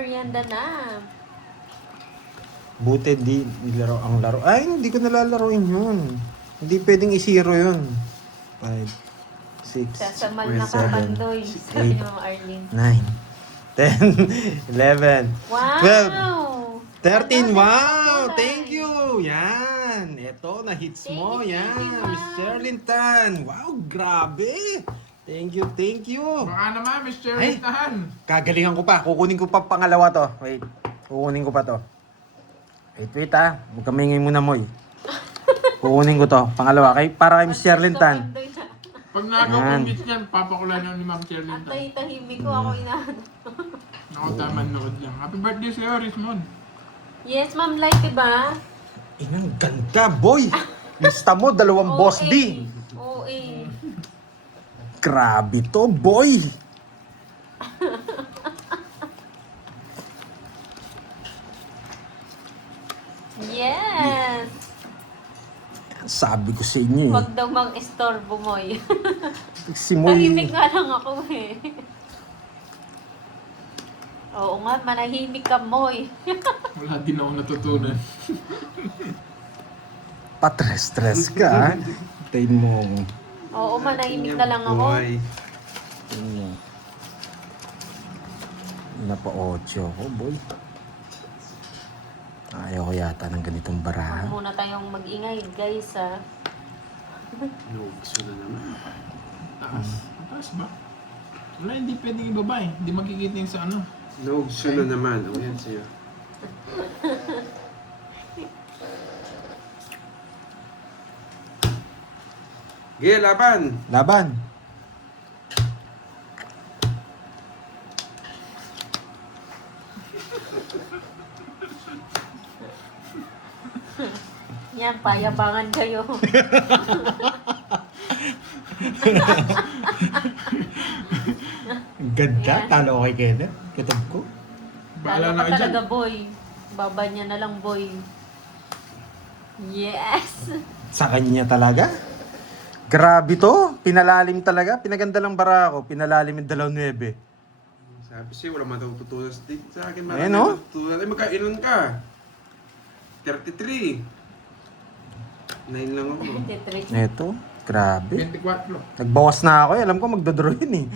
Merienda na. Buti di nilaro ang laro. Ay, hindi ko nalalaroin yun. Hindi pwedeng i-zero yun. 5, 6, Sasamal na ka, 7, Pandoy. Sabi 8, ni Mama Arlene. 9, 10, 11, Wow! 12, 13. Ano, Wow! kulay. Thank you! Yan! Ito, na-hits mo. Thank you, Yan! thank you, Miss Sherlyn Tan. Wow! Grabe! Thank you, thank you. Baka naman, Miss Sherlyn Tan. Kagalingan ko pa. Kukunin ko pa pangalawa to. Wait. Kukunin ko pa to. Wait ha. Huwag ka maingay muna, Moy. Kukunin ko to. Pangalawa. Para kay Miss Sherlyn Tan. Pandoy na. Pag nagaw-convince niyan, papakulan niyo ni Ma'am Sherlyn At Tan. tahimik ko ako inaano. Ako tama nood lang. Happy birthday sa'yo, Rismond. Yes, Ma'am Light, diba? Inang ganda, boy. Lista mo, 2 boss B. OA. Grabe to, boy. Yes! Sabi ko sa inyo Huwag daw mang istorbo mo eh. Si Moy. Tahimik nga lang ako eh. Oo nga, manahimik ka mo eh. Wala din ako natutunan. Patres-tres ka, ha? Tayin mo. Oo, manahimik na lang ako. Tayin mo. Napa-8 ko, boy. Ayaw ko yata ng ganitong baraha. Huwag muna tayong mag-ingay, guys, ha. Gusto na naman. Taas. Taas ba? Wala, hindi pwedeng ibaba eh. Hindi makikita yung sa ano. Gusto na naman. O yan sa'yo. Gaya, laban! Laban. Yan, payabangan kayo. Ganda. Yan. Talo ko kay Kenneth. Kitab ko. Bahala Lalo na ka kayo dyan. talaga, boy. Baba niya na lang, boy. Yes! Sa kanya talaga. Grabe to. Pinalalim talaga. Pinaganda lang bara ako. Pinalalim yung 2-9. Sabi siya, wala matututunan sa akin. Ayan, no? Matutunan. Ay, magkailan ka? 33. 9 lang ako. 23. Eto. Grabe. 24. Nagbawas na ako. Alam ko magdodraw yun eh.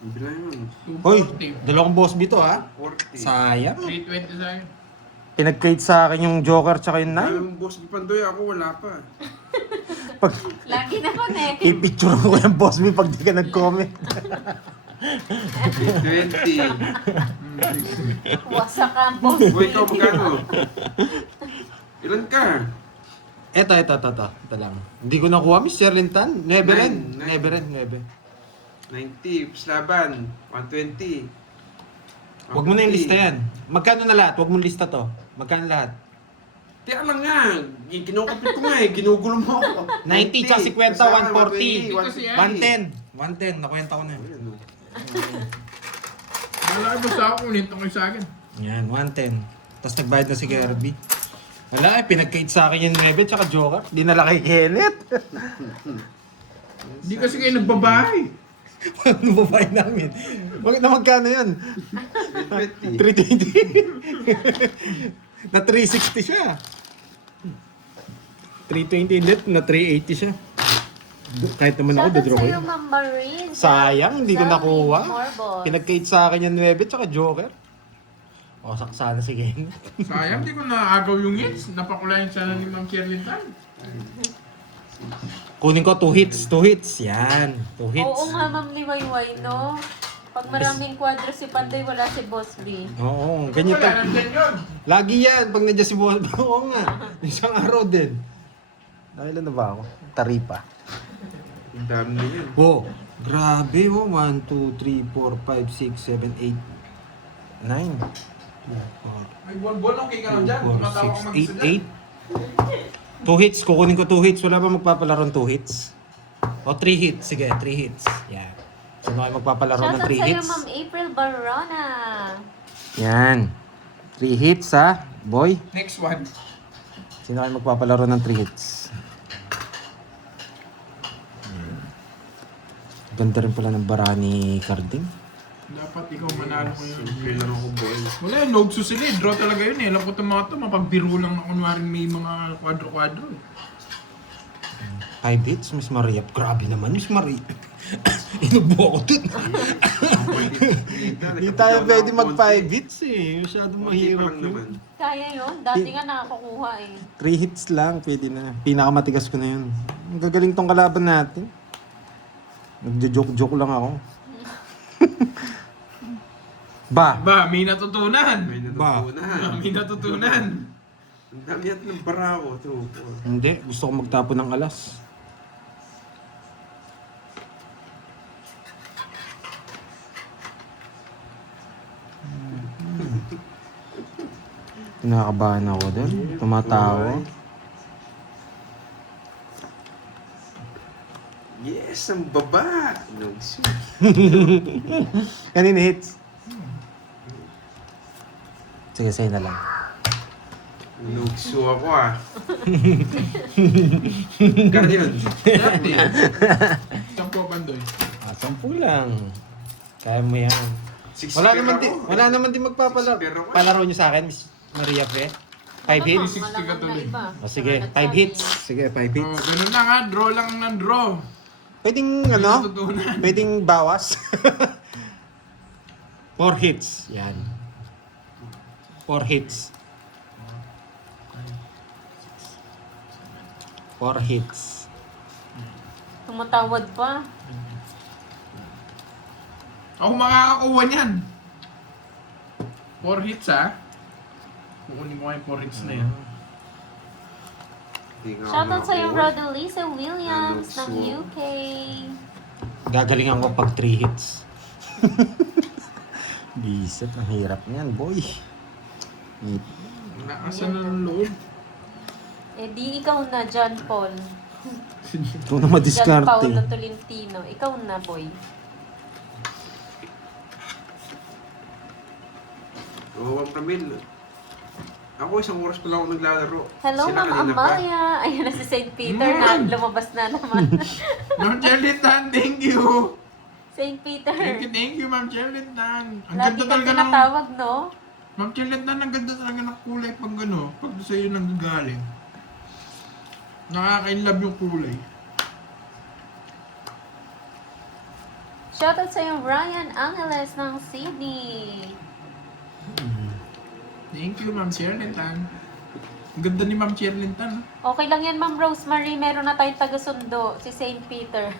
Ang bilay mo. Hoy, 240. 2 boss bito ha. 40. Sayang. 320 sa'yo. Pinag-trade sa akin yung Joker tsaka yung 9. Ang boss Pandoy, ako wala pa. Pag Lagi naman eh. i-picture ko yung boss me pag di ka nag-comment. 20. Wasak ang boss. Uy, ikaw magkano? Ilan ka? Eto lang. Hindi ko nakuha, Miss Sherlyn Tan. 9 rin. Nine. 9 rin, 9. 90. Slaban. 120. Huwag mo na yung lista yan. Magkano na lahat? Huwag mo lista to. Magkano lahat? Teka lang nga. Kinukupit ko nga eh. Ginugulo mo ako. 90 tsaka 50, 140. Kasi yan. 110. Nakwenta ko na yun. Ayan, oh. Malaki ba sa ako kung nito kayo sa akin? Yan, 110. Tapos nagbayad na si Kirby. Wala eh, pinag-kate sa akin yung 9 tsaka Joker. Dinala kay Kenneth. Hindi kasi kayo nagbabahay. Ano ba namin? Bakit na magkano yun? 320. 320. Na 360 siya. 320 net, na 380 siya. Kahit naman ako, Shoutout dodraw ko sa'yo, yun. Ma'am Marine. Sayang, hindi ko nakuha. More boss. Pinag-kate sa akin yung 9 tsaka Joker. O, saksana si Kenneth. Sayang, di ko naagaw yung hits. Napakulayan sana ni Ma'am Sherlyn Tan. Kunin ko 2 hits, 2 hits. Yan, 2 hits. Oo nga, Ma'am Liwayway, no? Pag maraming kwadro si Pandoy, wala si Boss B. Oo, ganyan Wala, ta. nandyan yun. Lagi yan, pag nandiyan si Boss. Oo nga, isang araw din. Nakailan na ba ako? Taripa. Ang dami na yan. Oh, grabe oh. 1, 2, 3, 4, 5, 6, 7, 8, 9. May buwan-buwan okay ka lang dyan. 2, Tumatawa ko 4, mag-isa 6, dyan. 8, 8. 2 hits, kukunin ko 2 hits. Wala ba magpapalaro 2 hits? O 3 hits, sige, 3 hits. Yan. Sino kayo magpapalaro ng Shoutout 3 sa'yo, hits? Ma'am April Barona. Yan. 3 hits ha, boy. Next one. Sino kayo magpapalaro ng 3 hits? Ganda rin pala ng bara ni Carding. Dapat ikaw manalo ko yun. Simple lang ako, boy. Wala yun, Logso sila eh. Draw talaga yun eh. Alam ko itong mga ito, mapagbiro lang na kunwari may mga kwadro-kwadro eh. 5 hits, Miss Maria. Grabe naman, Miss Maria. Inubo ako dun. Hindi tayo pwede mag 5 hits eh. Masyadong mahirap yun. Kaya yun. Dati nga nakakakuha eh. 3 hits lang, pwede na. Pinakamatigas ko na yun. Ang gagaling tong kalaban natin. Nagjo-joke-joke lang ako. Ba! Ba, may natutunan. May Ba? natutunan. May natutunan. Ang dami at ng barako. Hindi, gusto ko magtapon ng alas. Kinakabahan ako doon. Tumatawa. Yes, ang baba. No, Kanina hits. Sige, sa'yo na lang. Nugso ako ah. Kano yun? Dati. Sampo bandoy. 10 lang. Kaya mo yan. Wala naman din magpapalaro. Palaro niyo sa akin, Miss Maria Fe. 5 hits? 60 ka tuloy. O sige, 5 hits. Sige, 5 Oh, hits. ganun lang ha. Draw lang ng draw. Pwedeng May ano? natutunan. Pwedeng bawas. 4 hits. Yan. 4 hits. 4 hits. Tumatawad pa. Ako makakakuha niyan. 4 hits ha. Kukunin ko yung 4 hits na yan. Shoutout sa yung brother Lisa Williams ng Ano, UK. Gagalingan ko pag 3 hits. Bisit, ang hirap niyan, boy. Nakasan na ng loob. Eh di ikaw na, John Paul. Ito na John madiskarte. Paulo Tolentino. Ikaw na, boy. Oo, Ma'am Camille. Ako isang oras pa lang ako naglalaro. Hello, Sila Ma'am kanina pa. Amalia. Ayun na si St. Peter na lumabas na naman. Ma'am Charlitan, thank you. St. Peter. Thank you, Ma'am Charlitan. Ang Lagi ganda kang talaga ng... tinatawag, no? Ma'am Charlitan, ang ganda talaga ng kulay pag ano, pag sa'yo nanggagaling. Nakaka-inlove yung kulay. Shoutout sa yung Ryan Angeles ng Sydney. Thank you, Ma'am Charlitan. Ang ganda ni Ma'am Charlitan. Okay lang yan, Ma'am Rosemary. Meron na tayong taga-sundo, si St. Peter.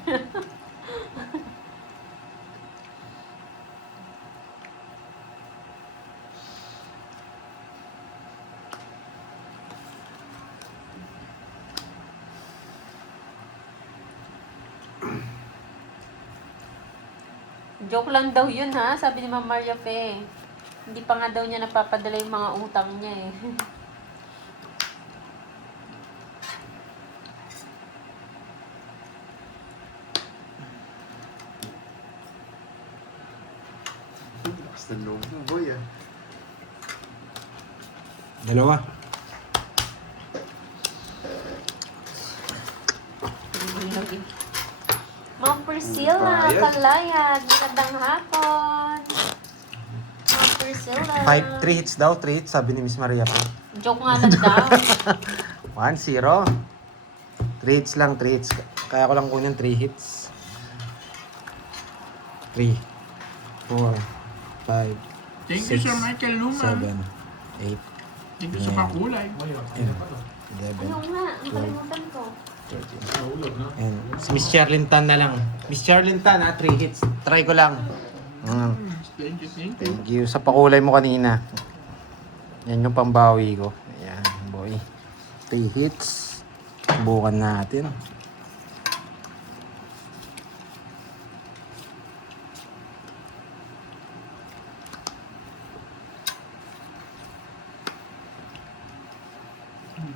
Joke lang daw yun, ha? Sabi ni Ma'am Maria Fe. Hindi pa nga daw niya napapadala yung mga utang niya, eh. Lakas ng loob mo, boy ah. Dalawa. Ma'am Priscilla, Bayad. Kalayag, magandang hapon. Ma'am Priscilla. 3 hits daw, 3 hits, sabi ni Miss Maria po. Joke nga lang daw. 1-0. 3 hits lang, 3 hits. Kaya ko lang kunin 3 hits. 3, 4, 5, Thank you, Sir Michael Luma. 7, 8, Thank you sa kakulay. 10, 11, Ano nga, nakalimutan ko. 13. And si Miss Charlene Tan na lang. Miss Charlene Tan, 3 hits. Try ko lang. Thank you, thank you. Thank you sa pakulay mo kanina. Yan yung pambawi ko. Ayan, boy. 3 hits. Subukan natin.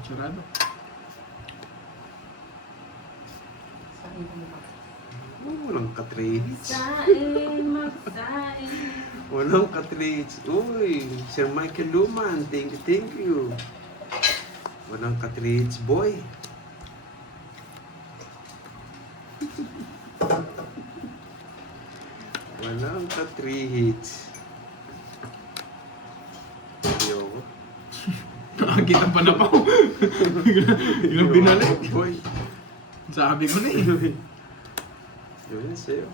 Sarado. Walang ka-trades. Sain, magsain. Walang ka-trades. Uy, Sir Michael Luman, thank you, thank you. Walang ka-trades, boy. Walang ka 3 hits. Ayoko. Nakakita pa na pa ako. Ilang binalik. Boy. Sabi ko na eh. Yun na sa'yo.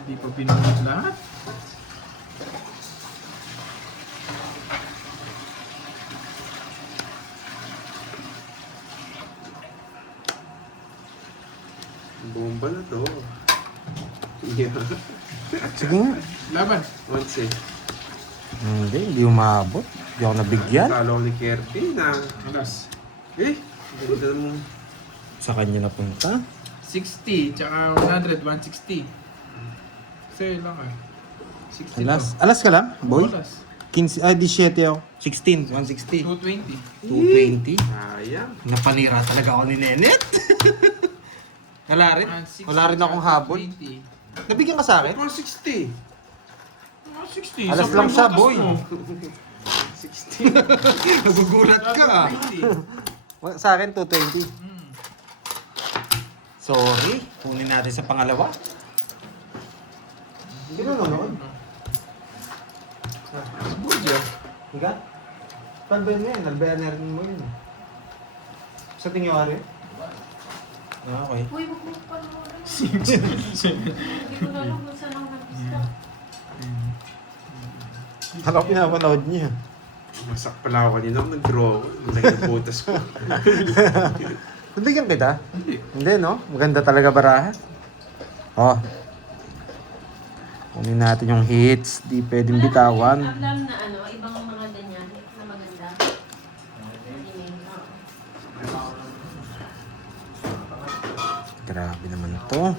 Hindi pa binalik lahat. Bomba na to. Yeah. Sige nga. Laban. Once eh. Hindi umabot. Hindi ako nabigyan. Talo ni Kirby na. Alas. Eh, ganda mo. Sa kanya napunta. 60, tsaka 100, 160. Sa'yo lang eh. 60 Alas. Alas ka lang, boy? Alas. 15, 17 ako. 16, 160. 220. 220. Sayang. Napanira talaga ako ni Nenet. Wala rin. Wala rin akong habol. 220. Nabigyan ka sa akin? 160. 60. Alas lang siya, boy. 60. Nagugulat ka. 220. Sa akin, 220. Hmm. Sorry. Kunin natin sa pangalawa. Hindi na nanonood. Budya. Higa? Tanben mo yun. Nalbayaner mo yun. Sa tingin ko rin? Okay. Uy, wag mo panoorin. Hindi ko na alam kung saan ako nag-stop. Alam ko pinapanood niya. Masak pala ako kanina. Nag-draw ako. Nag-butas ko. Nabigyan kita? Hindi, no? Maganda talaga baraha. Oh. Kunin natin yung hits. Di pwedeng bitawan. Alam na ano, ibang mga ganyan na maganda. Grabe naman to.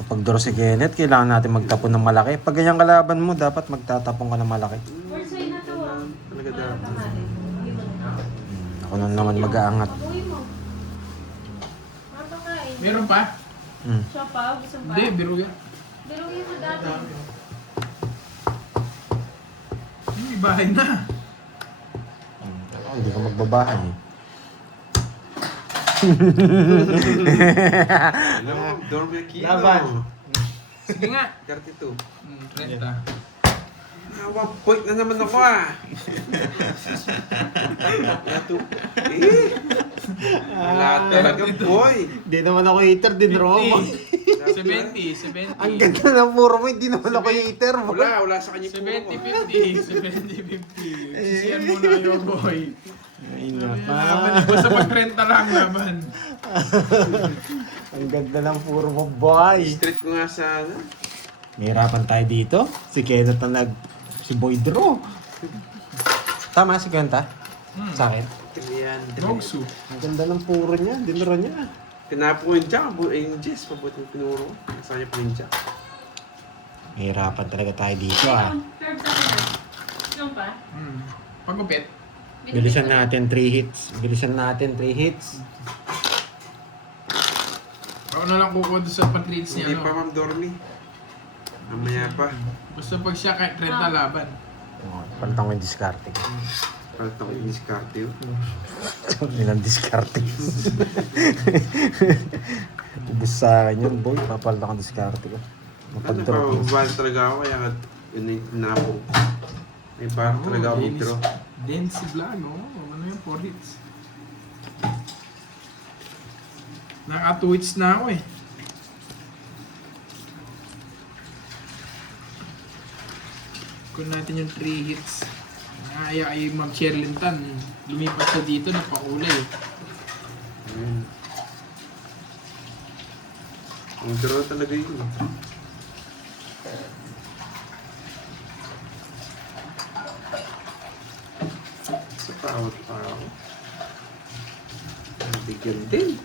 Kapag draw si Kenneth, kailangan natin magtapon ng malaki. Pag ganyan kalaban mo, dapat magtatapon ka ng malaki. Or sa'yo na to ah. Talaga dapat. Ako na naman mag-aangat. Pag-uwi mo. Mapakain. Meron pa? Siya pa, gusto pa. Hindi, biro yan. Pero yun mo dati. May bahay na. Hindi ka magbabahay. Alam mo, dorme kilo. Laban. Sige nga. 32. 30. One point na naman ako ah. Wala talaga boy. Hindi naman ako hater din, Roma. 70. Ang ganda ng puro mo, hindi naman ako hater. Wala sa kanya puro ko. 70-50. Sisiyan mo na yung boy. Ay, Laban, basta pag-30 lang laban. Ang ganda ng puro mo, boy. Street ko nga sa ano. Mahirapan tayo dito. Si Kenneth na si Boy Draw. Tama si Kenta? Sa akin. 300. Nogsu. Ang ganda ng puro niya. Dinuro niya. Tinapo yung jack. Yung Jess. Pabuti yung pinuro ko. Nasa kanya pa yung jack. Mahirapan talaga tayo dito ah. Curve sa kanya. Yung pa? Pagupit. Bilisan natin 3 hits. Bilisan natin 3 hits. Ako na lang kukuha doon sa patrits niya. Hindi pa ma'am Dormy. Mamaya pa. Basta pag siya kahit 30 laban. Oh, palitan ko yung diskarte ko. Palit ako yung discard yun. Ilang diskarte. Ubus sa akin yun, boy. Papalitan ko yung diskarte ko. Ano Mapag-draw ko. pa, bal talaga ako. Kaya yun na yung tinapo. May bar talaga ako mag-draw. Dense vlog, ano yung 4 hits. Naka 2 hits na ako eh. Kung natin yung 3 hits. Nakaya ay mag-Sherlin Tan. Lumipat siya dito, napakulay. Ayun. Ang draw talaga yun. Sa pawat pa ako. Bigyan din.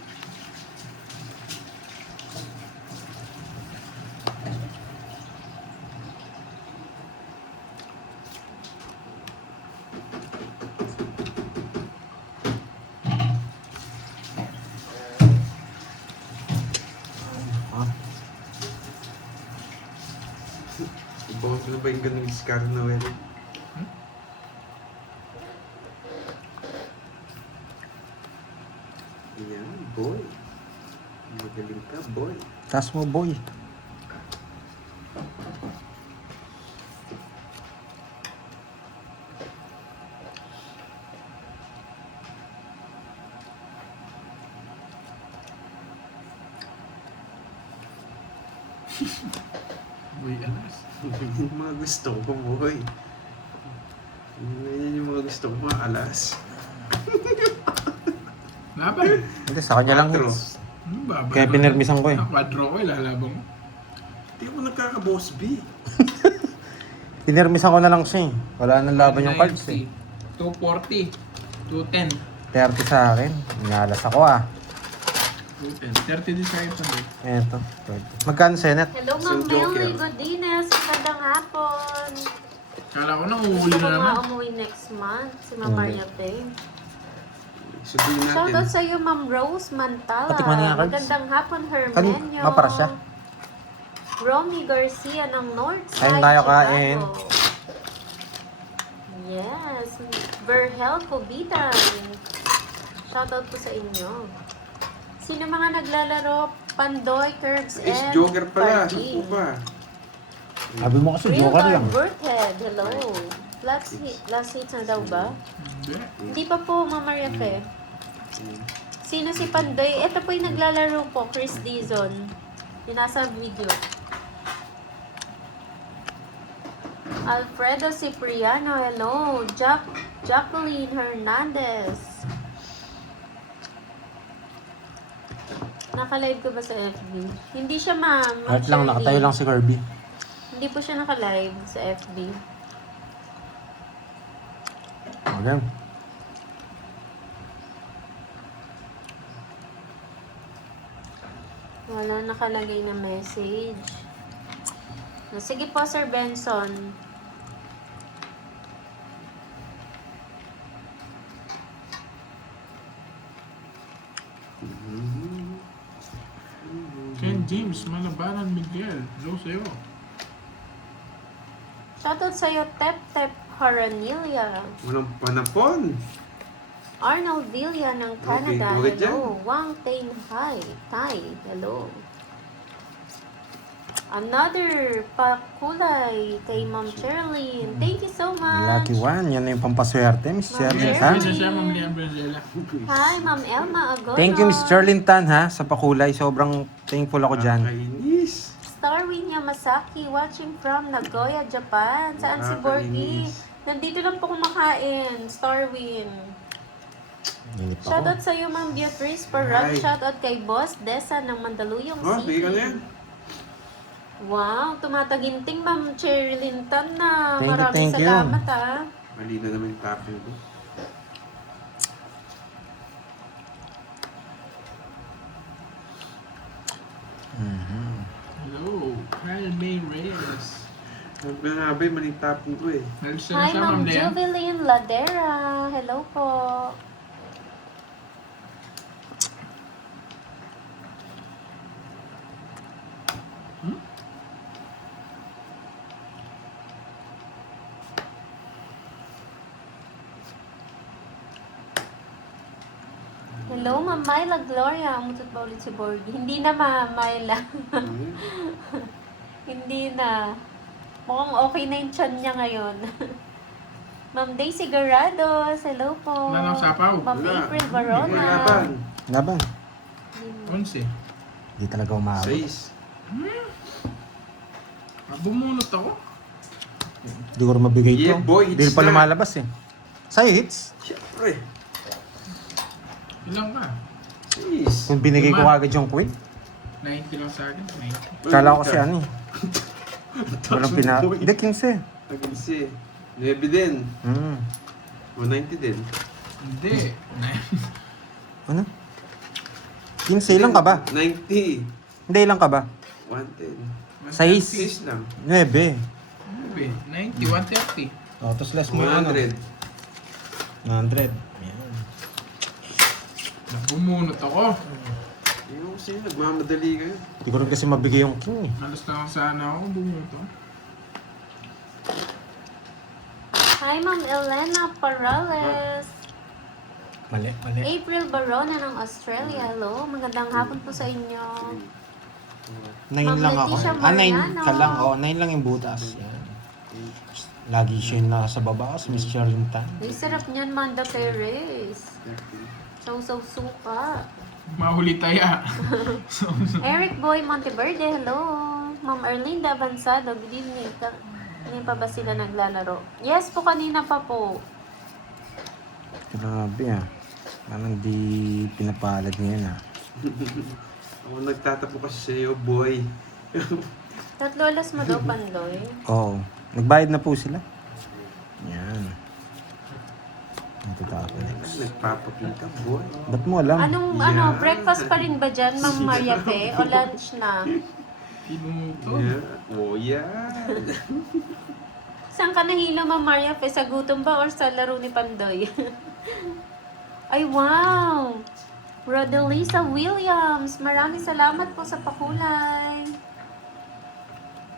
Iba ko na ba yung ganun discard na well? Boy. Magaling ka, boy. Taas mo, boy. Boy, alas. Yan yung mga gusto ko, boy. Yan yung mga gusto ko, mga alas. Laban. Hindi, sa kanya lang Quattro. hits. Baba. Kaya pinirmisan ko eh. Quadro ko, ilalabang mo. Hindi ako nagkaka-boss B. Pinirmisan ko na lang siya eh. Wala nang laban yung cards eh. 240. 210. 30 sa akin. Inalas ako ah. 210. 30 din sa akin. Eto. 30. Magkano, Senet? Hello, So, Ma'am Joker. Melly Godines. Magandang hapon. Kala ko na uuwi Gusto na ko naman. nga umuwi next month. Si Ma'am Hmm. Maria Faye. Sabihin natin. Shoutout sa iyo, Ma'am Rose Mantala. Patikman niya, Cards. Magandang hapon, Kan, Hermenio. mapara siya. Romy Garcia ng Northside, Kain tayo, Chicago. kain. Yes. Verhel Cobitan. Shoutout po sa inyo. Sino mga naglalaro? Pandoy, Curbs, Is and Joker pala. Party. Sampu pa. Sabi mo kasi, Real joker lang. Burthead, hello. Last hits na daw ba? Hindi. Hindi pa po, Mama Maria Fe. Sino si Pandoy? Ito po yung naglalaro po, Chris Dizon. Yung nasa video. Alfredo Cipriano, hello. Jacqueline Hernandez. Naka-live ko ba sa FB? Hindi siya, ma'am. Heart lang, Shirley. nakatayo lang si Kirby. Hindi po siya naka-live sa FB. Okay. Wala nakalagay na message. Sige po, Sir Benson. Ken James, Malabanan Miguel. Hello sa'yo. Shoutout sa'yo, Tep Tep Haranilia. Walang panapon. Arnold Villa ng Canada. Okay, okay Hello. Wang Teng Hai. Thai. Hello. Another pakulay kay Ma'am Cherlyn. Thank you so much. Lucky one. Yan na yung pampaswerte, Miss Ma'am Sherlyn Yes, Tan. isa siya, Ma'am Liam Brazela. Hi, Ma'am Elma Agono. Thank you, Miss Sherlyn Tan ha, sa pakulay. Sobrang thankful ako dyan. Kainis. Starwin Yamasaki watching from Nagoya, Japan. Saan si Borgie? Nakakainis. Nandito lang po kumakain. Starwin. Hindi pa ako. Shoutout sa iyo, Ma'am Beatrice Parag. Hi. Shoutout kay Boss Desa ng Mandaluyong Oh, City. bigyan na yan. Wow, tumataginting Ma'am Cherlyn Tan na. Thank you, Maraming thank you. salamat ah. Mali na naman yung topping ko. Hello, Kyle May Reyes. Nagbangabi, maling topping ko eh. Hello Hi, siya, Ma'am Ma'am Liam. Juveline Ladera. Hello po. Hello, Ma'am Myla Gloria. Umutot ba ulit si Borgie? Hindi na, Ma'am Myla. Hindi na. Mukhang okay na yung chan niya ngayon. Ma'am Daisy Garados, hello po. Wala nang sapaw. Ma'am Wala. April Wala Varona. laban. Laban. 11. Hindi talaga umabot. 6. Bumunot ako. Hindi ko rin mabigay ito. Yeah, boy, Hindi hits pa na. lumalabas eh. Sa'yo hits? Siyempre. Ilang ka? 6. Kung binigay ko Lima. agad yung quick, 90 lang sa akin. 90. kala ko kasi ano eh. Walang pina... Hindi, 15. Agency. 9 din. Hmm. 190 din. Hindi. Ano? 15 lang ka ba? 90. Hindi, ilang ka ba? 110. Sais. 6 lang. 9. 90, 130. Oh, tapos less mo yung ano. 100. 100. Ayan. Bumunot ako. Yung kasi nagmamadali kayo. Hindi ko rin kasi mabigay yung king eh. Halos lang sana ako bumunot ako. Hi, Ma'am Elena Parales. Mali, mali. April Barona ng Australia. Hello, magandang hapon po sa inyo. 9 lang ako. Leticia 9 Mariano. ka lang. 9 lang yung butas. Yan. Lagi siya yung nasa baba kasi Miss Sherlyn Tan. Ay, sarap niyan, Manda Perez. Sausaw suka. Mahuli taya. Eric Boy Monteverde, hello. Ma'am Erlinda Avanzado, good evening. Kanina pa ba sila naglalaro? Yes po, kanina pa po. Grabe ah. Parang di pinapalad ngayon ah. Ako nagtatapo kasi sa'yo, boy. Tatlo alas mo daw, Pandoy. Oo. Nagbayad na po sila. Yan. Ito tapo next. Nagpapakita, boy. Ba't mo alam? Anong, breakfast pa rin ba dyan, Ma'am Maria Fe? O lunch na? Pinuto. Yeah. Oh, yeah. Saan ka nahilo, Ma'am Maria Fe? Sa gutom ba or sa laro ni Pandoy? Ay, wow! Rodelisa Williams, maraming salamat po sa pakulay.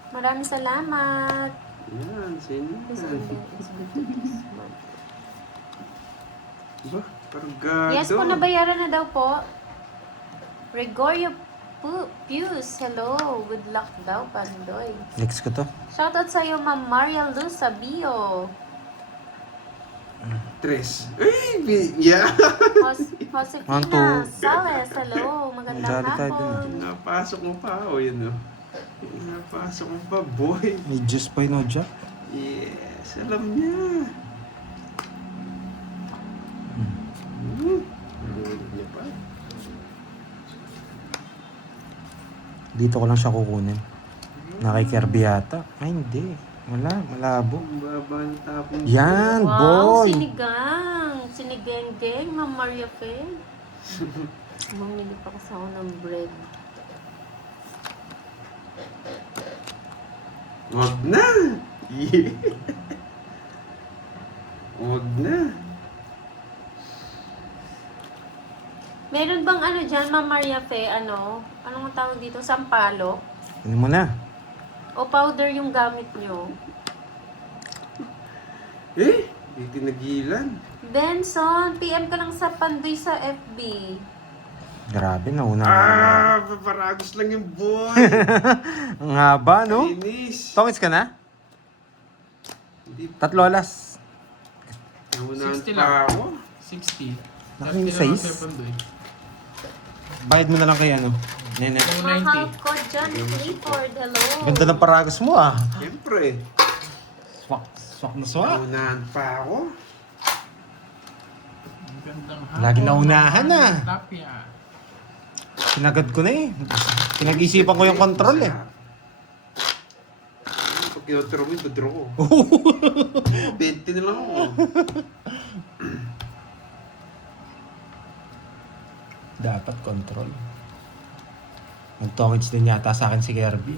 Maraming salamat. Yan, sino This yan? ending is good to this month. Ba? Kargado. Yes po, nabayaran na daw po. Gregorio Pius, hello. Good luck daw, Pandoy. Next ko to. Shoutout sa'yo, Ma'am Maria Luz Sabio. Tres. Ay, yeah. One, Josefina two. Sales, hello. Magandang Dali tayo hapon. Napasok mo pa, oh, yun, oh. Napasok mo pa, boy. May juice pa yun, Jack. Yes, alam niya. Alam niya pa. Dito ko lang siya kukunin. Nakikirby yata. Ay, hindi. Wala, malabo. Ang baba ng tapon. Yan, Wow, boy! sinigang. Sinigeng-geng, Ma'am Maria Fe. Bumili pa kasi ako ng bread. Wag na! Yeah. Wag na. Meron bang ano dyan, Ma'am Maria Fe, ano? Anong tawag dito? Sampalo? Ano mo na? O powder yung gamit nyo? Eh, di tinagilan. Benson, PM ka lang sa Pandoy sa FB. Grabe, nauna. Paparagos lang yung boy. Ang haba, no? Finish. Tongits ka na? Hindi, 3 alas. naunahan 60 pa lang. ako. 60. Naku, yung Tapos size. kailangan sa Pandoy. Bayad mo na lang kay ano. Nene. Mahal 290. ko, John Clifford, hello. Ganda ng paragos mo ah. Siyempre, Swak. Swak na swak. naunahan pa ako. Ang gandang hapon. Lagi naunahan ah. Tapia. Sinagad ko na eh. Pinag-isipan ko yung control eh. Pag kinotro mo, ito ko. 20 na lang ako. Dapat control. Nagtongits din yata sa akin si Kirby.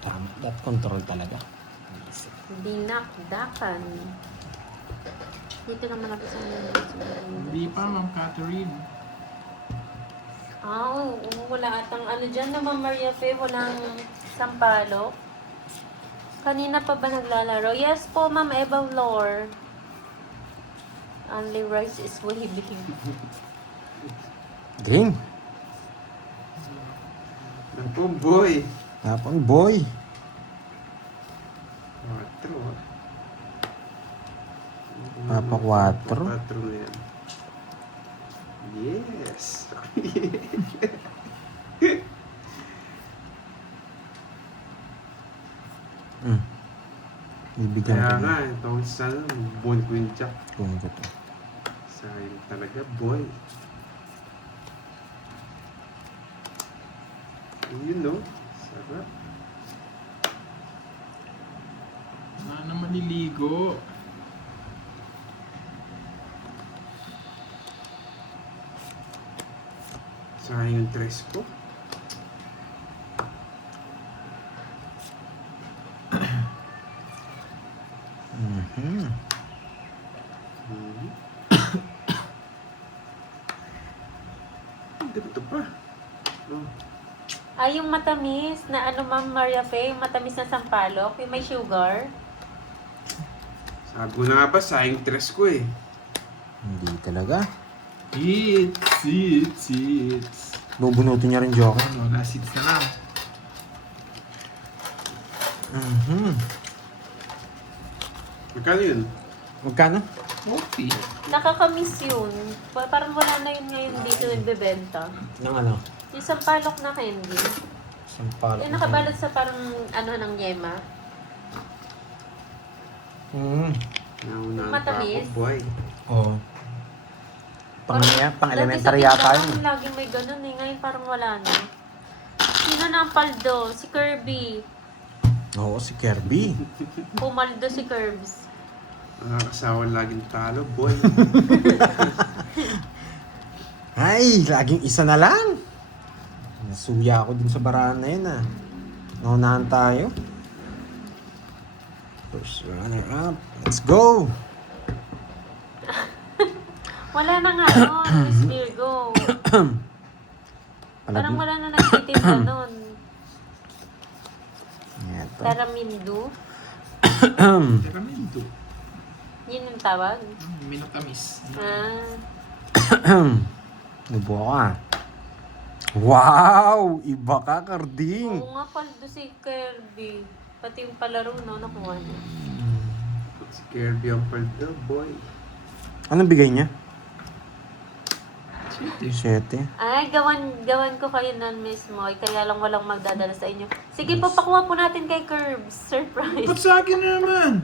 Tama. Dapat control talaga. Dinakdakan. Dito naman ako sa Hindi pa, Ma'am Catherine. wala atang ano dyan na Ma'am Maria Fe, walang sampalo. Kanina pa ba naglalaro? Yes po, Ma'am Eva Lore. Only rice is waving. Game. Naku, boy. Tapon boy. 4, ah. Papa 4. 4 na yan. Yes. Bibigyan Kaya ko nga, na. itong sana, buwan ko yung jack. Kunin ko to. Sayang talaga, boy. Yun, no? Sarap. Wala na maliligo. Sayang yung tres ko. Mhm. Hmm. Ganito pa. Oh. Yung matamis na ano Ma'am Maria Fe, yung matamis na sampalok, yung may sugar. Sabi ko na nga ba, sayang tres ko eh. Hindi talaga. Hits. Bubunutin niya rin Joker. Ano, last hits na lang. Magkano yun? Magkano? Okay. Nakakamiss yun. Parang wala na yun ngayon dito nagbebenta. Nang ano? Yung sampalok na candy. Sampalok. Yung nakabalot sa parang ano ng yema. Naunahan pa Matamis. ako, boy. Oo. Pang-elementary Dati sa yata tindahan, yun. laging may ganun eh. Ngayon parang wala na. Sino na ang paldo? Si Kirby. Oo, si Kirby. Pumaldo si Curbs. Nakakasawa laging talo, boy. Ay, laging isa na lang. Nasuya ako dun sa barahan na yun ah. Naunahan tayo. First runner up. Let's go! Wala na nga nun, Miss Virgo. Parang wala na nagtitinda nun. Ito. Taramindu. Teramento. Yun yung tawag. Minatamis. Nubo ka. Wow! Iba ka, Karding. Oo nga, paldo si Kirby. Pati yung palaro, no, nakuha niya. Si Kirby ang paldo, boy. Anong bigay niya? Siyete. 7. Ay, gawan ko kayo nun mismo. Kaya lang walang magdadala sa inyo. Sige po, pakuha po natin kay Curbs. Surprise. Ba't sa akin naman?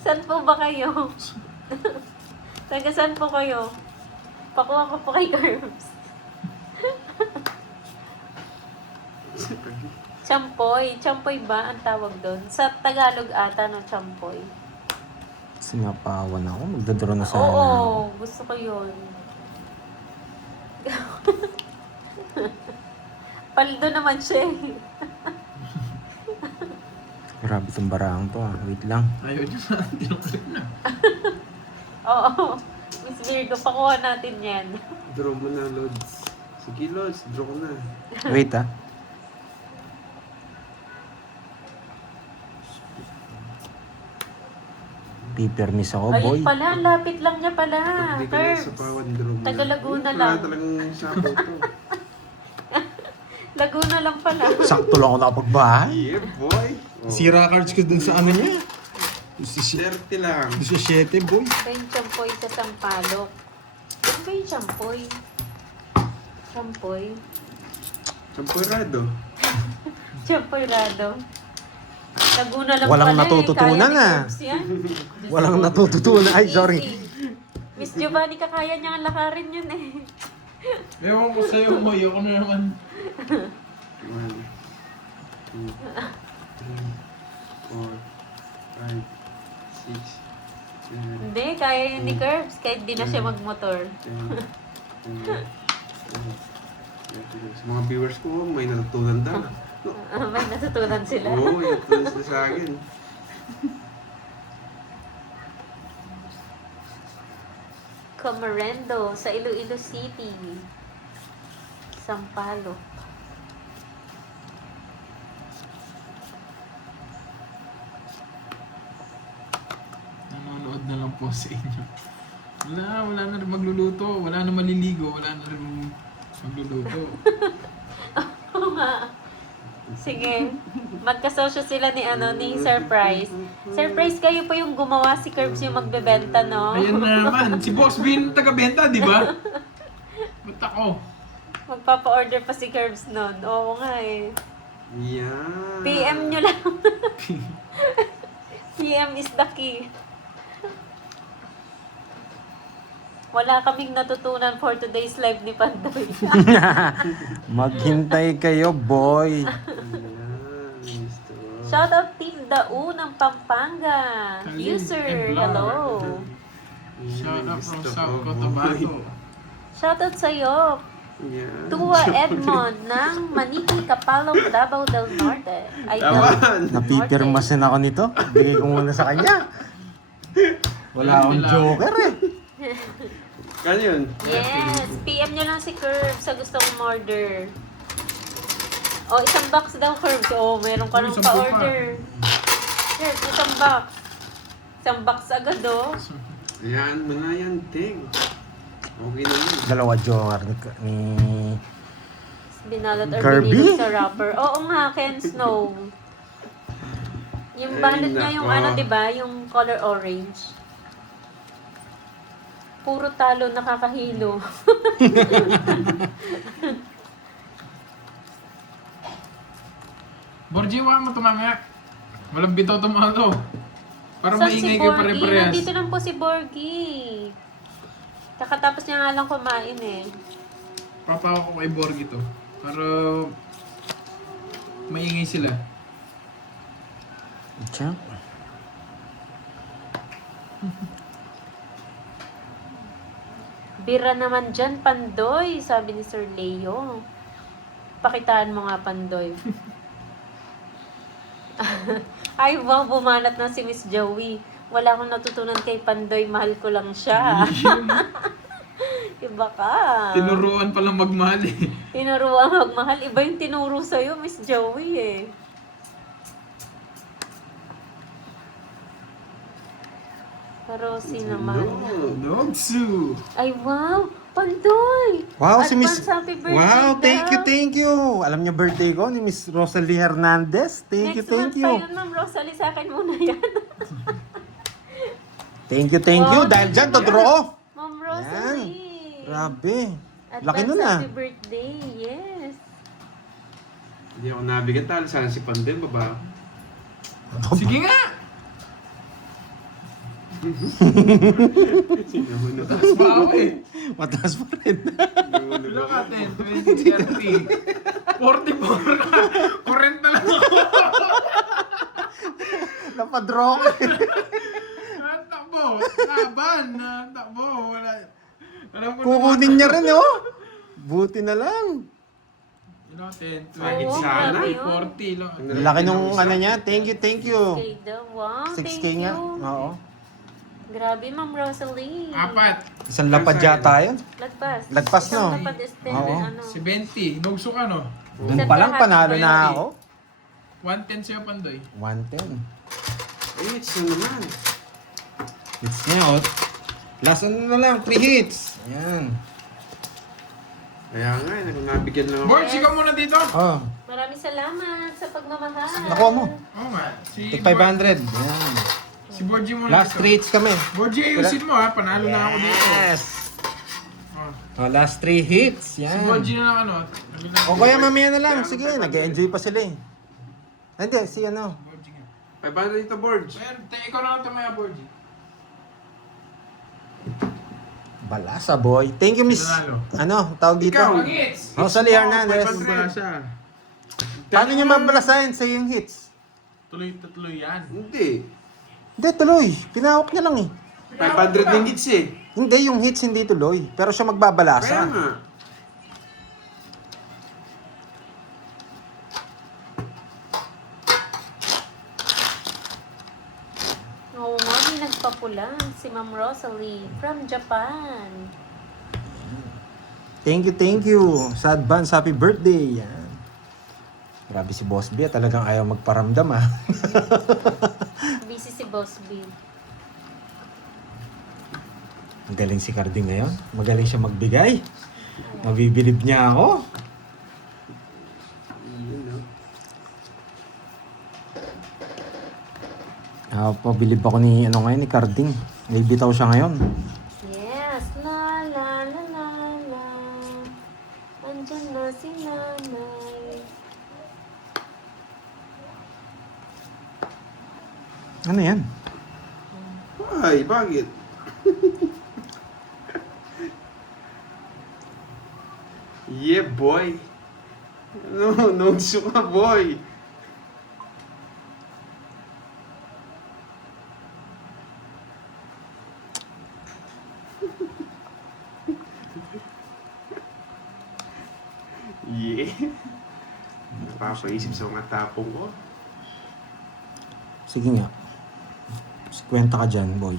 Saan po ba kayo? Taga saan po kayo? Pakuha ko po kay Curbs. Champoy. Champoy ba ang tawag doon? Sa Tagalog ata, no? Champoy. Sinapawan ako. Magdadaro na sana. Oo, gusto ko yun. Paldo naman siya eh. Grabe itong barang to ah. Wait lang. Ayaw niya na. Tinuklik na. Oo. Miss Virgo, pakuha natin yan. Draw mo na, Lods. Sige, Lods. Draw ko na. Wait ah. Pipermis ako, boy. Ayun pala, lapit lang niya pala. Hindi ka na sa Curbs. pawan, draw mo na. Taga Laguna Ayun, lang. Wala talagang sabaw to. Laguna lang pala. Sakto lang ako nakapagbahay. Yeah, boy. Oh. Sira cards ko dun sa ano niya. 30 lang. 17, boy. Ito yung champoy sa Sampalok. Ano ba yung champoy? Champoy? Champorado. Champoy rado. Laguna lang Walang pala natututunan eh. Kaya ni ah. Curbs yan. Walang natututunan. Ay, sorry. Easy. Miss Giovanni, kakaya niya ang lakarin yun eh. Ewan ko sa'yo mo. Ayoko na naman. 1, 2, 3, 4, 5, 6, 7, Hindi, kaya yun ni Curbs. Kahit di na siya magmotor. 10, 11, 12. Sa mga viewers ko, may natutunan daw. May natutunan sila. Oo, may natutunan sila sa akin. Comarendo sa Iloilo City. Sampalok. Nanonood na lang po sa inyo. Wala na rin magluluto. Wala na maliligo. Wala na rin magluluto. Oo nga. Sige. Magkasosyo sila ni ni Surprise. Surprise kayo po yung gumawa, si Curbs yung magbebenta, no? Ayan na naman. Si Boss Bean taga-benta, di ba? Ba't ako? Magpapa-order pa si Curbs nun. Oo nga eh. Yeah. PM nyo lang. PM is the key. Wala kaming natutunan for today's live ni Pandoy. Maghintay kayo, boy. Ayan, gusto. Shoutout Team Dao ng Pampanga. Kalim User, and hello. Shout out Gusto from South ko, Cotabato. Shoutout sa'yo. Yeah. Tua Edmond ng Maniki, Kapalong, Davao del Norte. Ay, Taman. Napipirmasin ako nito. Bigay ko muna sa kanya. Wala akong joker eh. Kano yun? Yes, PM nyo lang si Curbs sa gustong order. O, isang box daw, Curbs. O, meron ka nang Isang pa-order. Curbs, isang box. Isang box agad, oh. Ayan mo na yan, Ting. Okay na yun. Dalawa jar ni Binalat or Kirby? binilog sa wrapper. Oo nga, Ken Snow. Yung Ay, balot niya yung nako. ano, di ba? Yung color orange. Puro talo, nakakahilo. Borgie, wala mo tumamaya. Walang bitaw tumato. Para Saan maingay si kayo Borgie? pare-parehas. Nandito lang po si Borgie. Kakatapos niya nga lang kumain eh. Papawa ko kay Borgie to. Para maingay sila. Tiyan. Bira naman dyan, Pandoy, sabi ni Sir Leo. Pakitaan mo nga, Pandoy. Ay, wow, bumanat na si Miss Joey. Wala akong natutunan kay Pandoy, mahal ko lang siya. Iba ka. Tinuruan palang magmahal eh. Tinuruan magmahal. Iba yung tinuro sa'yo, Miss Joey eh. Rosie naman. No. Nogsu! Ay, wow! Pandoy! Wow, si Miss... Advance happy birthday Wow, thank you, daw. thank you. Alam niyo birthday ko ni Miss Rosalie Hernandez. Thank you, Next thank month you. pa yun, Ma'am Rosalie. Sa akin muna yan. Thank you, thank you. Wow, Dahil dyan, thank you. totoo. Ma'am Rosalie. Grabe. Advance Laki nun ah. happy birthday. Yes. Hindi ako nabigat. Talo sana si Pandem, baba. Sige nga! Sinahunod. Tapos ba ako eh? Mataas pa rin. Bilang natin, 20, 30, 44 na. 40 lang ako. Napadraw ko. Natakbo. Laban. Natakbo. Wala. Alam ko Kukunin niya rin, oh. Buti na lang. natin, Sakit 20, sana. 40 lang. Laki nung ano niya. Thank you, thank you. Okay daw. Wow, 6K thank nga. you. Oo. Grabe, Ma'am Rosalie. 4. Isang lapad yata yun. Lagpas. Lagpas, Isang no? lapad is 10, Oo. ano. 70. Nugso ka no? Doon pa lang, panalo na ako. 110 sa'yo, Pandoy. 110. Ay, it's na naman. Hits niya, oh. Last ano na lang, 3 hits. Ayan. Kaya nga, nabigyan lang ako. Board, sigaw muna dito. Oh, Maraming salamat sa pagmamahal. nakuha mo. Oo nga. Take 500. Ayan. Si Borgie muna Last dito. 3 hits kami. Borgie, ayusin mo ha. Panalo na ako dito. Yes. Oh. Oh, last 3 hits. Si Yan. Borgie na lang ano. O kaya mamaya na lang. Sige, nag-enjoy pa sila eh. Hindi, si ano. Borgie nga. 500 dito, Borge. Ayan, ikaw na lang tumaya, Borgie. Balasa, boy. Thank you, Miss. Nanalo. Ano, tawag dito? Ikaw. Ang hits. Rosalie Hernandez. 500. Wala siya. Paano niyo mabalasahin sa yung hits? Tuloy yan. Hindi. Hindi, tuloy. Pinahawak niya lang eh. 500 din hits eh. Hindi, yung hits hindi tuloy. Pero siya Kaya magbabalasa. nga. Oo nga, may nagpapula. Si Ma'am Rosalie from Japan. Thank you. Sa advance, happy birthday. Yan. Grabe si Boss B, talagang ayaw magparamdam ah. Busy si Boss B. Magaling si Carding ngayon. Magaling siya magbigay. Mabibilib niya ako. Yun, no? Pabilib ako ni ano ngayon ni Carding. May bitaw siya ngayon. Yes, la la la la la. Andyan na si nanay. Ano yan? Ay, bakit? Yeah, boy. No, no, suka, boy. Yeah. Napapaisip sa mga tapong ko. Sige nga. Kwenta ka dyan, boy.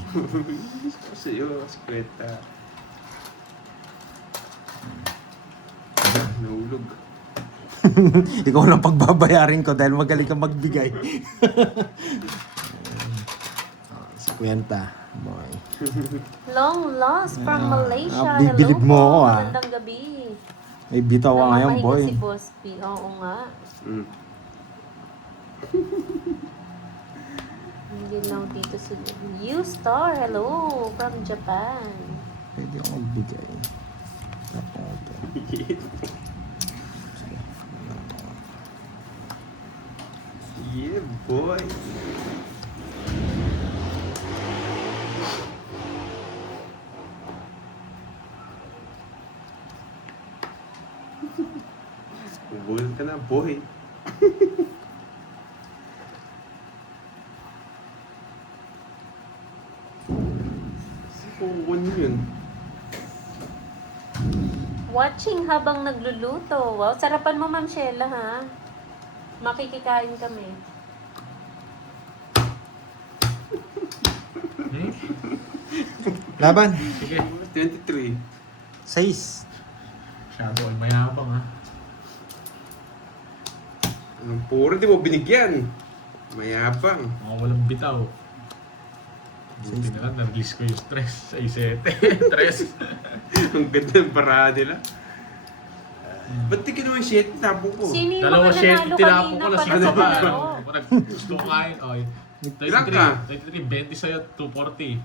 Kasi yun, sikweta. Nahulog. Ikaw lang pagbabayarin ko dahil magaling kang magbigay. Kwenta. Boy. Long lost from Malaysia. bibilib Hello mo po. ako, ah. Magandang gabi. May bitaw ka ngayon, Namamahinga boy. si Boss P. Oo nga. Mm. Hindi lang dito si U-Star. Hello from Japan. Pwede ako magbigay. Ako ito. Yeah, boy. Ubul ka na, boy. Kukunin yun. Watching habang nagluluto. Wow, sarapan mo, Ma'am Sheila, ha? Makikikain kami. Hmm? Laban. Sige. 23. 6. Masyado ay mayabang ha. Anong puro di mo binigyan? Mayabang. Mga walang bitaw. Buti na lang, na-release ko yung stress sa isete. Tres. Ang ganda ng parada nila. Ba't di kinuha yung shit? Tapo ko. Sino yung Dalawa mga shit, nanalo tinapo kanina ko, pala lasing sa na ba? palaro? Gusto ko kain, oy. Ilang ka? 23, 20 sa'yo, 240.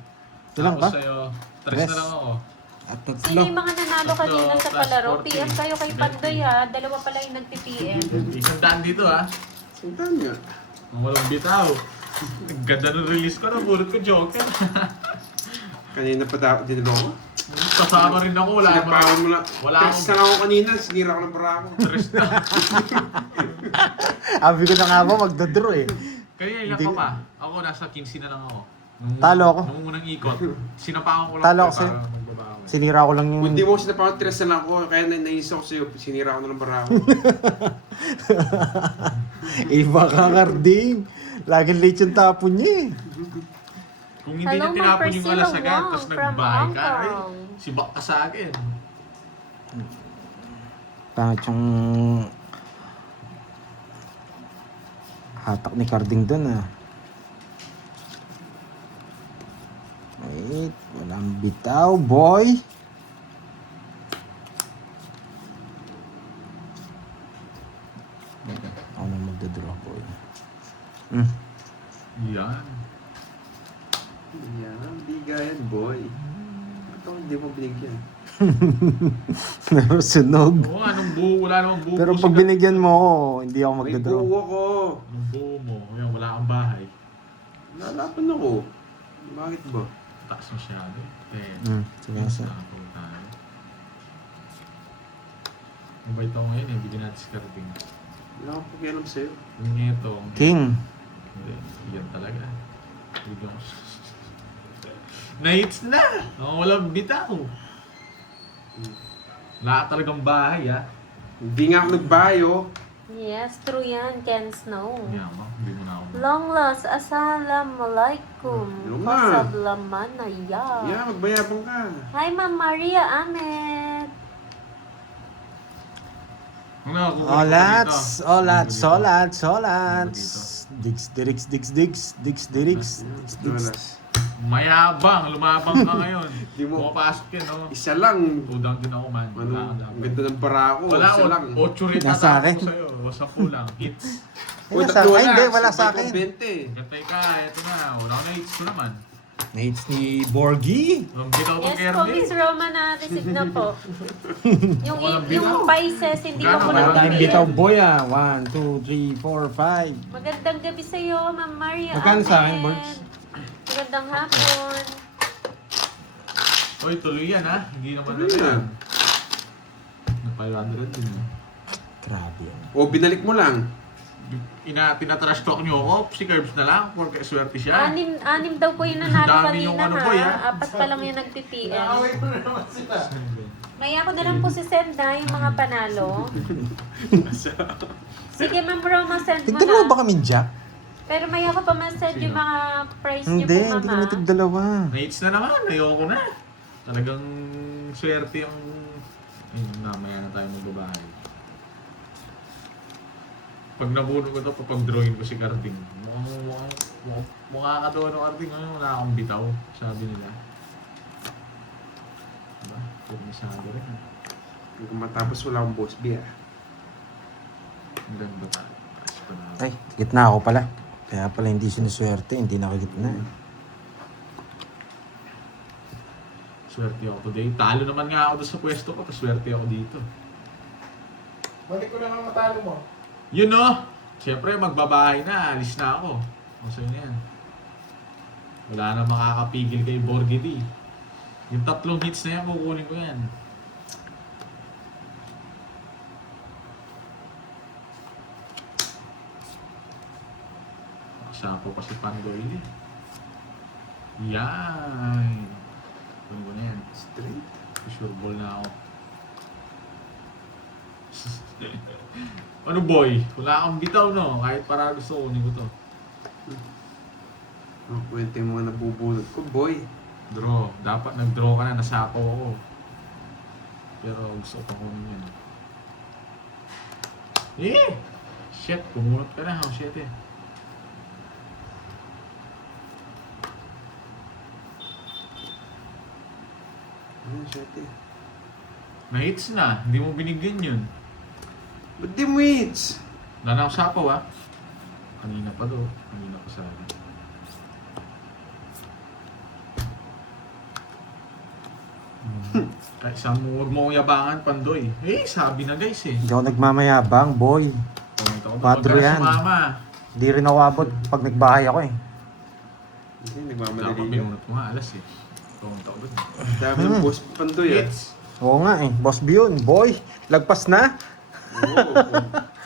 Ilang Tapos ka? sa'yo, 3 Tres. na lang ako. At Sino tatlo. yung mga nanalo kanina sa Plus palaro? 40. PM kayo kay Pandoy, ha? Dalawa pala yung nagpi-PM. Isang daan dito ha. Sandaan niya. Ang walang bitaw. Ang ganda ng release ko na, purot ko joker. Kanina pa dapat dinalo ko. Kasama rin ako, wala Sinapawan naman. mo lang. Wala Text akong- na lang ako kanina. Sinira ko ng barako. Tres na. Abi ko na nga ba, magdodraw eh. Kaya ilang Hindi- ka pa? Ako nasa 15 na lang ako. Nung, Talo ako. Nung unang ikot, sinapakan ko lang. Talo ako para sa'yo. magbaba ako. Sinira ko lang yung... Kung di mo sinapawan, tres na lang ako. Kaya naisip ako sa'yo. Sinira ko na ng barako. Iba ka, Karding. Laging late yung tapon niya eh. Kung hindi Hello, niya tinapon Ma'am yung Priscilla alas agad, Wong tapos from nagbahay Hong ka, ay, Kong. si Bak ka sa akin. Pangit yung... hatak ni Karding dun ah. Wait, walang bitaw, boy. Ako na magdodraw, boy. Yan. Yan, bigayan, boy. Ba't ako hindi mo binigyan? Pero sunog. Oo, anong buo, wala namang buo. Pero pag binigyan mo ako, hindi ako May magdodraw. buo ko. Anong buo mo, yan, wala kang bahay. Lalapan ako. Bakit ba? Taas masyado. Sige, sige. Nakapaw tayo. Mabait ako ngayon eh, bigyan natin si Carding. Wala akong pakialam sa'yo. Yung nito, King. hindi, yan talaga. Bigyan ko. Na-hits na! Ang walang bitaw. Wala ka talagang bahay ha. Hindi nga ako nagbayo. Yes, true yan, Ken Snow. Yan mo, hindi mo na ako. Long lost, assalamualaikum. Hello, Ma. Pasablamanaya. Yeah, magbayabang ka. Hi, Ma'am Maria Ahmed. Ano, Olats, olats, olats, olats. Digs, dirigs, digs, digs, digs, dirigs, digs. Dolas. Mayabang, lumabang ka ngayon. Di mo- Pumapasok yan, no? Isa lang. Udang din ako man. Ano, ang ganda ng barako. Wala, Isa lang. 8 rin Nasa akin. ko sa'yo. O 10 lang. Hits. Wala sa akin, hindi, wala sa akin. 20. Gantay ka, eto na. Wala ko na hits ko naman. Nates ni Borgie. Ang bitaw ko Yes kay po, Miss Roma na receive na po. yung Walang bitaw. yung Pisces, hindi ko Gano'n, po walang Wala tayong nag-PM. bitaw boy ah. 1, 2, 3, 4, 5. Magandang gabi sa iyo, Ma'am Maria Magkano sa akin, Ahmed. Borgs? Magandang hapon. Oy, tuloy yan ha. Hindi naman Tuloy yan. Na 500 din. Grabe yan. O, binalik mo lang. Tinatrash talk niyo ako. Si Curbs na lang. Porque swerte siya. Anim daw po yung nanalo Dami yung kanina ano ha. po, ya. 4 pa lang yung nag-PM. May ako na lang po si Senda, yung mga panalo. Sige, Ma'am Roma, send mo Tigdalawa na. ba kami Jack? Pero may ako pa ma-send yung Sino? mga price niyo Hindi, po, hindi Mama. kami tigdalawa. Na-hits na naman. Ayoko na. Talagang swerte yung... Ayun, mamaya na tayo magbabahay. Pag nabunod ko to, papag-drawing ko si Carding. Mukha ka doon ng Carding, wala akong bitaw, sabi nila. Diba? Permisado rin. Kung matapos wala akong boss beer. Ang ganda pa. Ay, gitna ako pala. Kaya pala hindi sinuswerte, hindi nakagitna. Swerte ako today. Talo naman nga ako doon sa pwesto ko, tapos swerte ako dito. Balik ko na nga matalo mo. Yun no! Siyempre, magbabahay na. Alis na ako. Kasi na yan. Wala na makakapigil kay Borgedy. Yung 3 hits na yan, kukunin ko yan. Sapo pa si Pandoy eh. Yan! Kunin ko na yan. Straight. Sure ball na ako. Ano boy? Wala kang bitaw no? Kahit para gusto kunin ko to. Ang kwento yung mga nabubulot ko, boy. Draw. Dapat nag-draw ka na, nasapaw ako. Pero gusto ko kunin yan. Eh! Shit, pumunot ka na. Oh, shit eh. Ano, shit eh. Na-hits na. Hindi mo binigyan yun. Ba't di mo hits? Wala na ako sapaw ah. Kanina pa do. Kanina pa sana. Kahit saan mo, huwag mo kong yabangan, Pandoy. Eh, sabi na guys eh. Hindi ako nagmamayabang, boy. Comment ako, Padre huwag ka na yan. sumama. Hindi rin ako abot pag nagbahay ako eh. Hindi, Dapat nagmamadali ka. binunot mo nga, alas eh. Comment ako doon. Dami ng boss Pandoy ah. Hits. Oo nga eh. Boss Bion, boy. Lagpas na. Oo.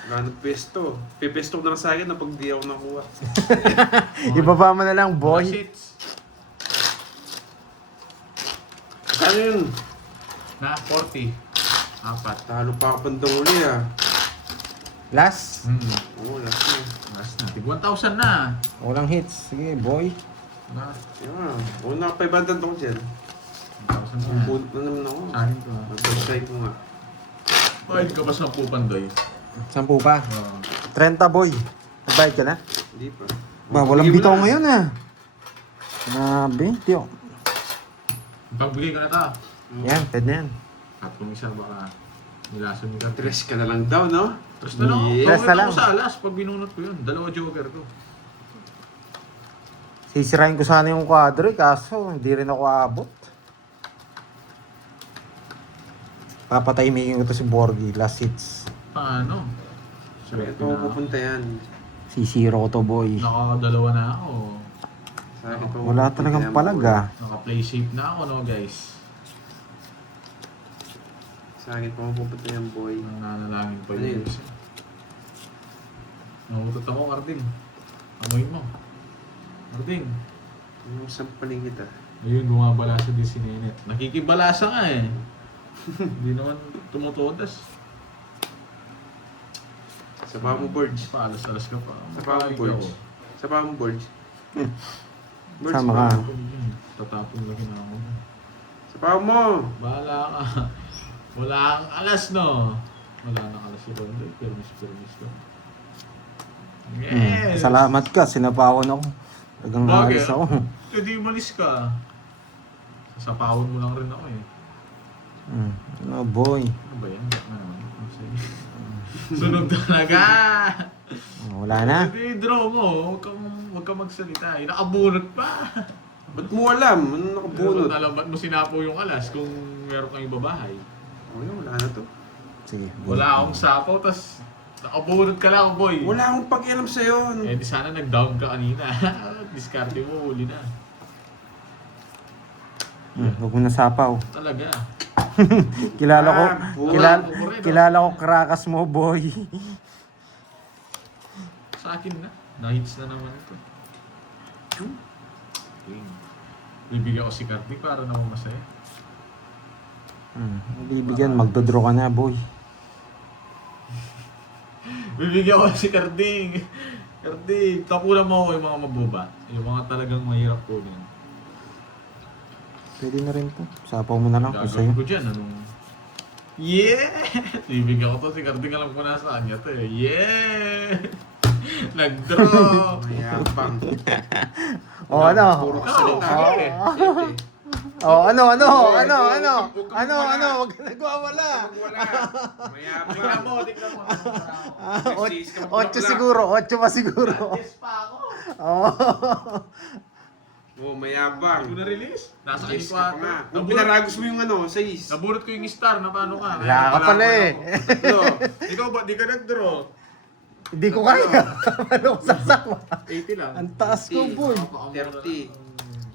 Wala nang pesto. Pipesto ko na lang sa akin na pag di ako nakuha. Ibaba mo na lang, Mga boy. hits. Ano yun? Na, 40. Apat. Talo pa ako bandang uli ah. Last. Oo, last na. Last na. Tig 1,000 na. Walang hits. Sige, boy. Na, Yeah. Oo, naka 500 ako dyan. 1,000 Ang na. bunot na naman ako. Sa akin to ah. Mag-subscribe ko nga. Oh, hindi ka ba sa Pandoy? 10 pa. Oo. 30, boy. Nagbayad ka na? Hindi pa. Ba, walang Bigyan mo bitaw na. ngayon ah. Grabe, tiyo. Pagbigay ko na ta. Yan, pwede na yan. At kung isa baka nilason ni Carter. Tres ka na lang daw, no? Tres na lang. Yeah. Tres na lang. Ako sa alas pag binunot ko yun. 2 joker ko. Sisirain ko sana yung kwadro eh, kaso hindi rin ako abot. Papatayimikin ko to si Borgie, last hits. Paano? Ito ako pupunta yan. Sisiro ko to, boy. Nakakadalawa na ako. Sa akin pa Wala pupunta talagang yan, palag boy. ah. Naka-play safe na ako no guys. Sa akin pa pupunta yan, boy. Nananalangin pa Ano yun. yun? Nahutot ako, Carding. Amoy mo. Carding. Yung sampaling kita. Ayun, bumabalasa din si Nenet. Nakikibalasa nga eh. Hindi naman tumutudas. Sa pa mo, Borge. Paalas-alas ka pa. Sa pa mo, Borge. Sa pa mo, Borge. Borge, Sama sa ka. pa mo. Tatapon lang ako. Sa pa mo! Bahala ka. Wala kang alas, no? Wala nang alas si Rondo. Permis ka. Yes! Salamat ka, sinapawan ako. Tagang Bagay, halos ako. Hindi umalis ka. Sasapawan mo lang rin ako eh. Ano, boy. Ano ba yan? Sunog talaga! Wala na. Hindi, draw mo. Huwag kang magsalita. Nakabunot pa. Ba't mo alam? Ano nakabunot? Alam, ba't mo sinapo yung alas kung meron kang ibabahay? Oh, yun, wala na to. Sige. Wala akong sapaw, tas nakabunot ka lang, boy. Wala akong pakialam sa'yo. Eh, di sana nag-down ka kanina. Diskarte mo, huli na. Huwag mo na sapaw. Talaga. Kilala ko, boy. kilala ko krakas mo, boy. Sa akin na. Na-hits na naman ito. Okay. Bibigyan ko si Cardi para naman masaya. Bibigyan, magdodraw ka na, boy. Bibigyan ko si Carding. Carding, tapunan mo ako yung mga mabuba. Yung mga talagang mahirap kunin. Pwede na rin to. Sapaw mo na lang kung sa'yo. Gagawin ko dyan, anong... Yeah! Ibigyan ko to, si Carding alam ko na sa kanya to eh. Yeah! Nag-draw! Mayabang. Oh, ano? Puro Oh, kasalita. sige. Oh, ano? Huwag Wag ka nagwawala. Wala. Tingnan Mayabang. mo, tingnan mo. Nagsis ka 8 siguro, 8 pa siguro. Yes pa ako. Oh. Oh, Hindi mayabang. ko na-release. Nasa Yes ka pa nga. kalikwata. Kung pinaragos mo yung ano, 6. Nabunot ko yung star na paano ka. Wala ka pala eh. Ano? Ikaw ba, di ka nag-draw? Hindi ko kaya. Ano ko sasakwa? 80 lang. Ang taas ko, boy. 30.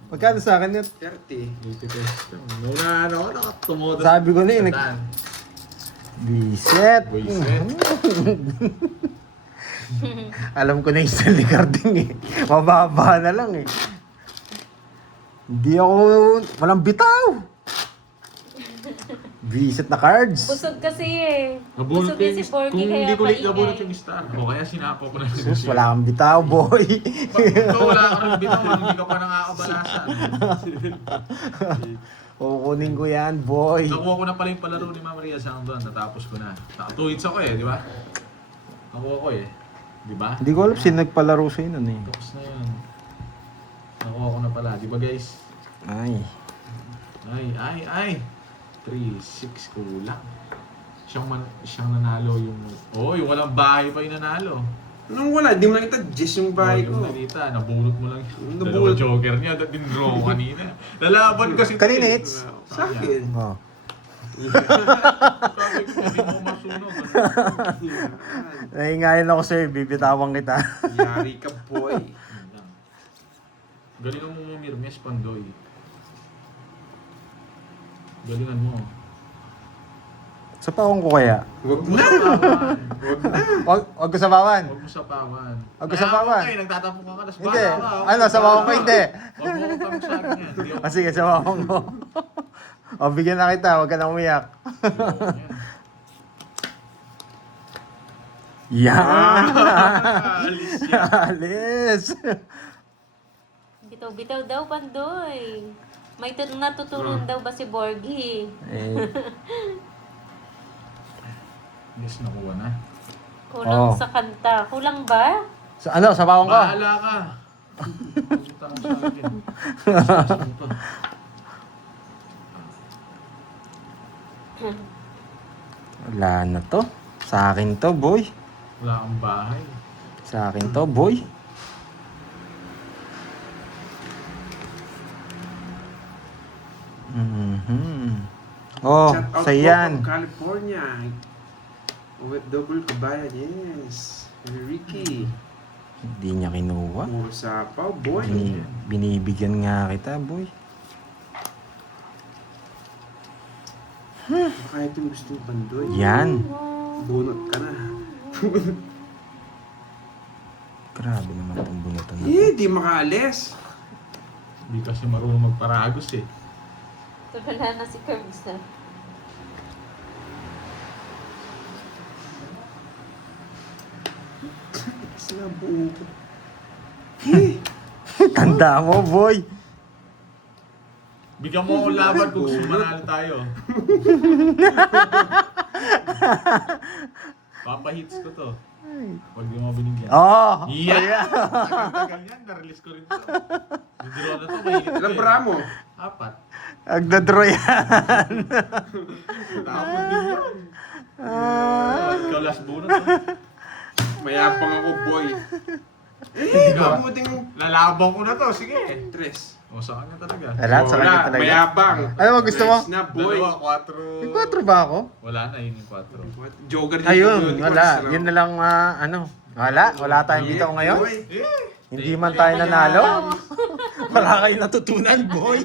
Magkano sa akin yun? 30. 80 pesos. Muna ano, nakatumodo. Sabi ko na eh, Sandaan. Biset. Buisit. Alam ko na yung Stanley Carding eh. Mababa na lang eh. Hindi ako, walang bitaw. Biset na cards. Busog kasi eh. Nabunot Busog ko yan yung si Borgie kung kaya hindi ko late paingay. nabunot yung star. O kaya sinako ko na yung Sus, wala kang bitaw, boy. Ikaw wala ka rin bitaw, hindi ka pa nakakabalasan. Kukunin ko yan, boy. Nakuha ko na pala yung palaro ni Ma'am Maria Sangdon. Natapos ko na. Naka 2 hits ako eh, di ba? Nakuha ko eh. Di ba? Hindi ko alam sino nagpalaro sa'yo nun eh. Tapos na yun. Nakuha ko na pala. Di ba guys? Ay. Ay. 3, 6 kulang. Siyang nanalo yung... Oh, yung walang bahay pa yung nanalo. Nung wala, di mo lang kita Jess yung bahay Yung ko. nalita, nabunot mo lang yung Nabunot. dalawang joker niya. Dahil dinraw ko kanina. Lalaban kasi. Kanina hits? Sa akin. Oh. Sabi ko, hindi mo masunog. Nahingayan ako sa'yo, bibitawan kita. Yari ka, boy. Galingan mo Mirmes Pandoy. Galingan mo. Sa paong ko kaya? Huwag Huwag mo na. sapawan. Huwag na. Wag ko sa bawan. Huwag mo sapawan. Huwag ko sapawan. Okay, nagtatapong ka ka. Tas Hindi. baka ka. Ano, sa bawang ko hindi. Huwag mo akong pamagsabi yan. Hindi ako. Sige, sa bawang ko. O, bigyan na kita. Huwag ka na umiyak. Yan. Alis yan. Alis. Bitaw-bitaw daw, Pandoy. May natutunan daw ba si Borgie? Eh, Yes, nakuha na. Kulang Oh. sa kanta. Kulang ba? sa bawang ko? Bahala ka. Pumunta ka sa akin. Saan to? Wala na to. Sa akin to, boy. Wala kang bahay. Sa akin to, boy. Oh, Shout out sa po yan. from California. OFW Kabayan, yes. Ricky. Hindi niya kinuha. Puro sapaw, boy. Binibigyan nga kita, boy. Baka ito yung gusto yung Pandoy. Yan. Bunot ka na. Grabe naman itong bunutan na. Di makaalis. Hindi kasi marunong magparagos eh. Wala na si Curbs na. Kasi nga buo ko. Tanda mo, boy. Bigyan mo akong laban kung sumanalo tayo. Papahits ko to. Pag di mo binigyan. Oh. Yeah! Tagal-tagal yan, na-release ko rin to. Yung draw na to, mahilit ko Ilang eh. para mo? 4. Agdodro yan. Tapos din yun. Ikaw last bunot. Mayapang ako, boy. Ikaw. Kamuting Lalabang ko na to, sige. tres. O, sa kanya talaga. Wala, sa kanya talaga. Mayabang. Ano mo gusto mo? Tres na, boy. Dalawa, 4. May 4 ba ako? Wala na, yun yung 4. Joker Ayun, wala. Yun na lang, ano. Wala tayong bitaw ngayon. Eh! Hindi man tayo nanalo. Wala kayong natutunan, boy.